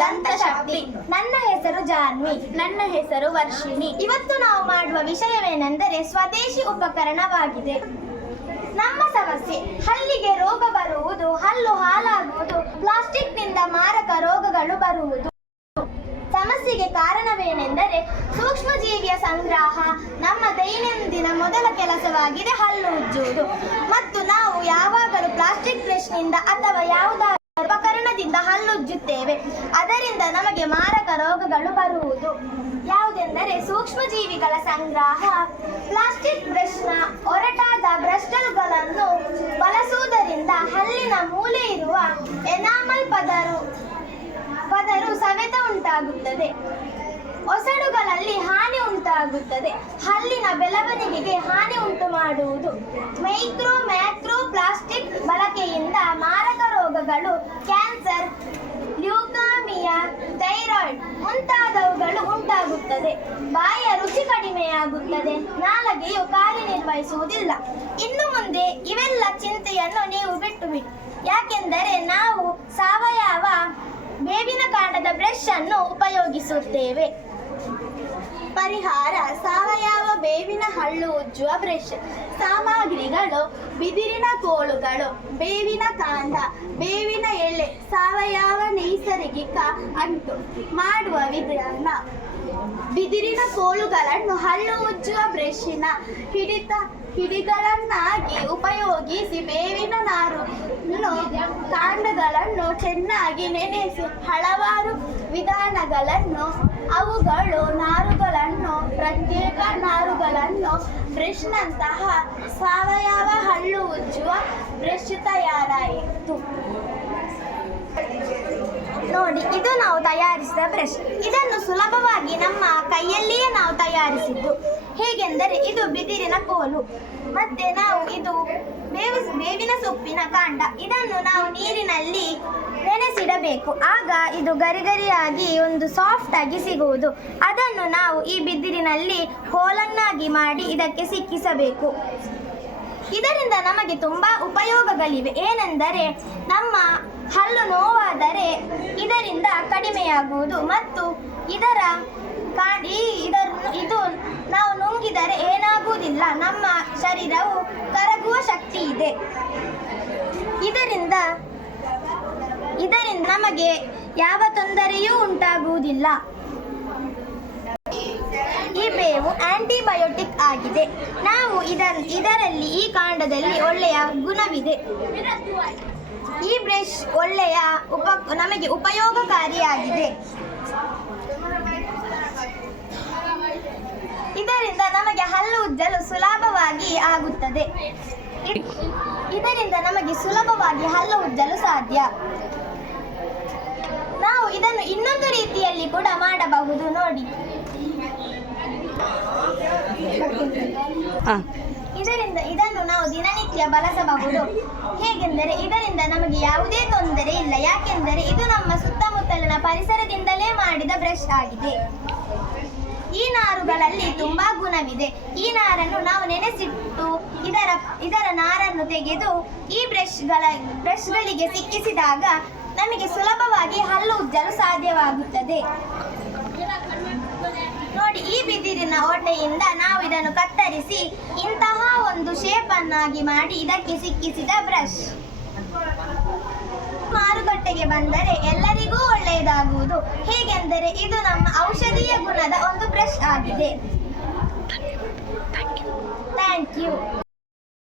ದಂತಶಕ್ತಿ. ನನ್ನ ಹೆಸರು ಜಾನ್ವಿ. ನನ್ನ ಹೆಸರು ವರ್ಷಿಣಿ. ಇವತ್ತು ನಾವು ಮಾಡುವ ವಿಷಯವೇನೆಂದರೆ ಸ್ವದೇಶಿ ಉಪಕರಣವಾಗಿದೆ. ನಮ್ಮ ಸಮಸ್ಯೆ ಹಲ್ಲಿಗೆ ರೋಗ ಬರುವುದು, ಹಲ್ಲು ಹಾಳಾಗುವುದು, ಪ್ಲಾಸ್ಟಿಕ್ನಿಂದ ಮಾರಕ ರೋಗಗಳು ಬರುವುದು. ಸಮಸ್ಯೆಗೆ ಕಾರಣವೇನೆಂದರೆ ಸೂಕ್ಷ್ಮಜೀವಿಯ ಸಂಗ್ರಹ. ನಮ್ಮ ದೈನಂದಿನ ಮೊದಲ ಕೆಲಸವಾಗಿದೆ ಹಲ್ಲು ಉಜ್ಜುವುದು. ಮತ್ತು ನಾವು ಯಾವಾಗಲೂ ಪ್ಲಾಸ್ಟಿಕ್ ಬ್ರಷ್ನಿಂದ ಅಥವಾ ಯಾವುದಾದರೂ ಉಪಕರಣದಿಂದ ಹಲ್ಲುಜ್ಜುತ್ತೇವೆ. ಅದರಿಂದ ನಮಗೆ ಮಾರಕ ರೋಗಗಳು ಬರುವುದು. ಯಾವುದೆಂದರೆ ಸೂಕ್ಷ್ಮಜೀವಿಗಳ ಸಂಗ್ರಹ. ಪ್ಲಾಸ್ಟಿಕ್ ಬ್ರಷ್ನ ಒರಟಾದ ಬ್ರಷ್ಗಳನ್ನು ಬಳಸುವುದರಿಂದ ಹಲ್ಲಿನ ಮೂಲೆ ಇರುವ ಎನಾಮಲ್ ಪದರು ಸವೆತ ಉಂಟಾಗುತ್ತದೆ. ಒಸಡುಗಳಲ್ಲಿ ಹಾನಿ ಉಂಟಾಗುತ್ತದೆ. ಹಲ್ಲಿನ ಬೆಳವಣಿಗೆಗೆ ಹಾನಿ ಉಂಟು ಮಾಡುವುದು. ಮ್ಯಾಕ್ರೋ ಪ್ಲಾಸ್ಟಿಕ್ ಬಳಕೆಯಿಂದ ಮಾರಕ ರೋಗಗಳು, ಕ್ಯಾನ್ಸರ್, ಲ್ಯೂಕಾಮಿಯಾ, ಥೈರಾಯ್ಡ್ ಮುಂತಾದವುಗಳು ಉಂಟಾಗುತ್ತದೆ. ಬಾಯಿಯ ರುಚಿ ಕಡಿಮೆಯಾಗುತ್ತದೆ. ನಾಲಿಗೆಯು ಕಾರ್ಯನಿರ್ವಹಿಸುವುದಿಲ್ಲ. ಇನ್ನು ಮುಂದೆ ಇವೆಲ್ಲ ಚಿಂತೆಯನ್ನು ನೀವು ಬಿಟ್ಟುಬಿಡಿ. ಯಾಕೆಂದರೆ ನಾವು ಸಾವಯವ ಬೇವಿನ ಕಾಂಡದ ಬ್ರಷ್ ಅನ್ನು ಉಪಯೋಗಿಸುತ್ತೇವೆ. ಪರಿಹಾರ: ಸಾವಯವ ಬೇವಿನ ಹಲ್ಲು ಉಜ್ಜುವ ಬ್ರಷ್. ಸಾಮಗ್ರಿಗಳು: ಬಿದಿರಿನ ಕೋಲುಗಳು, ಬೇವಿನ ಕಾಂಡ, ಬೇವಿನ ಎಲೆ, ಸಾವಯವ ನೈಸರ್ಗಿಕ ಅಂಟು. ಮಾಡುವ ವಿಧಾನ: ಬಿದಿರಿನ ಕೋಲುಗಳನ್ನು ಹಲ್ಲು ಉಜ್ಜುವ ಬ್ರಷ್ನ ಹಿಡಿಗಳನ್ನಾಗಿ ಉಪಯೋಗಿಸಿ ಬೇವಿನ ಕಾಂಡಗಳನ್ನು ಚೆನ್ನಾಗಿ ನೆನೆಸಿ ಹಲವಾರು ವಿಧಾನಗಳನ್ನು ಅವುಗಳು ಪ್ರತ್ಯೇಕ ನಾರುಗಳನ್ನು ಬ್ರಷ್ನಂತಹ ಸಾವಯವ ಹಲ್ಲು ಉಜ್ಜುವ ಬ್ರಷ್ ತಯಾರಾಯಿತು. ನೋಡಿ, ಇದು ನಾವು ತಯಾರಿಸಿದ ಬ್ರಷ್. ಇದನ್ನು ಸುಲಭವಾಗಿ ನಮ್ಮ ಕೈಯಲ್ಲಿಯೇ ನಾವು ತಯಾರಿಸಿದ್ದು. ಹೇಗೆಂದರೆ ಇದು ಬಿದಿರಿನ ಕೋಲು, ಮತ್ತೆ ಇದು ಬೇವಿನ ಸೊಪ್ಪಿನ ಕಾಂಡ. ಇದನ್ನು ನಾವು ನೀರಿನಲ್ಲಿ ನೆನೆಸಿಡಬೇಕು. ಆಗ ಇದು ಗರಿಗರಿಯಾಗಿ ಒಂದು ಸಾಫ್ಟ್ ಆಗಿ ಸಿಗುವುದು. ಅದನ್ನು ನಾವು ಈ ಬಿದಿರಿನಲ್ಲಿ ಹೋಲನ್ನಾಗಿ ಮಾಡಿ ಇದಕ್ಕೆ ಸಿಕ್ಕಿಸಬೇಕು. ಇದರಿಂದ ನಮಗೆ ತುಂಬ ಉಪಯೋಗಗಳಿವೆ. ಏನೆಂದರೆ ನಮ್ಮ ಹಲ್ಲು ನೋವಾದರೆ ಇದರಿಂದ ಕಡಿಮೆಯಾಗುವುದು. ಮತ್ತು ಇದು ನಾವು ನುಂಗಿದರೆ ಏನಾಗುವುದಿಲ್ಲ. ನಮ್ಮ ಶರೀರವು ಕರಗುವ ಶಕ್ತಿ ಇದೆ. ಇದರಿಂದ ನಮಗೆ ಯಾವ ತೊಂದರೆಯೂ ಉಂಟಾಗುವುದಿಲ್ಲ. ಈ ಬೇವು ಆಂಟಿಬಯೋಟಿಕ್ ಆಗಿದೆ. ನಾವು ಇದರಲ್ಲಿ ಈ ಕಾಂಡದಲ್ಲಿ ಒಳ್ಳೆಯ ಗುಣವಿದೆ. ಈ ಬ್ರಷ್ ನಮಗೆ ಉಪಯೋಗಕಾರಿಯಾಗಿದೆ. ಇದರಿಂದ ನಮಗೆ ಹಲ್ಲು ಉಜ್ಜಲು ಸುಲಭವಾಗಿ ಆಗುತ್ತದೆ. ಇದರಿಂದ ನಮಗೆ ಸುಲಭವಾಗಿ ಹಲ್ಲು ಉಜ್ಜಲು ಸಾಧ್ಯ. ನಾವು ಇದನ್ನು ಇನ್ನೊಂದು ರೀತಿಯಲ್ಲಿ ಕೂಡ ಮಾಡಬಹುದು. ನೋಡಿ, ಇದನ್ನು ನಾವು ದಿನನಿತ್ಯ ಬಳಸಬಹುದು. ಹೇಗೆಂದರೆ ಇದರಿಂದ ನಮಗೆ ಯಾವುದೇ ತೊಂದರೆ ಇಲ್ಲ. ಯಾಕೆಂದರೆ ಇದು ನಮ್ಮ ಸುತ್ತಮುತ್ತಲಿನ ಪರಿಸರದಿಂದಲೇ ಮಾಡಿದ ಬ್ರಷ್ ಆಗಿದೆ. ಈ ನಾರುಗಳಲ್ಲಿ ತುಂಬಾ ಗುಣವಿದೆ. ಈ ನಾರನ್ನು ನಾವು ನೆನೆಸಿಟ್ಟು ಇದರ ನಾರನ್ನು ತೆಗೆದು ಈ ಬ್ರಷ್ಗಳಿಗೆ ಸಿಕ್ಕಿಸಿದಾಗ ನಮಗೆ ಸುಲಭವಾಗಿ ಹಲ್ಲು ಉಜ್ಜಲು ಸಾಧ್ಯವಾಗುತ್ತದೆ. ನೋಡಿ, ಈ ಬಿದಿರಿನ ಓಟೆಯಿಂದ ನಾವು ಇದನ್ನು ಕತ್ತರಿಸಿ ಇಂತಹ ಒಂದು ಶೇಪ್ ಅನ್ನಾಗಿ ಮಾಡಿ ಇದಕ್ಕೆ ಸಿಕ್ಕಿಸಿದ ಬ್ರಷ್ ಮಾರುಕಟ್ಟೆಗೆ ಬಂದರೆ ಎಲ್ಲರಿಗೂ ಒಳ್ಳೆಯದಾಗುವುದು. ಹೇಗೆಂದರೆ ಇದು ನಮ್ಮ ಔಷಧೀಯ ಗುಣದ ಒಂದು ಬ್ರಷ್ ಆಗಿದೆ. Thank you.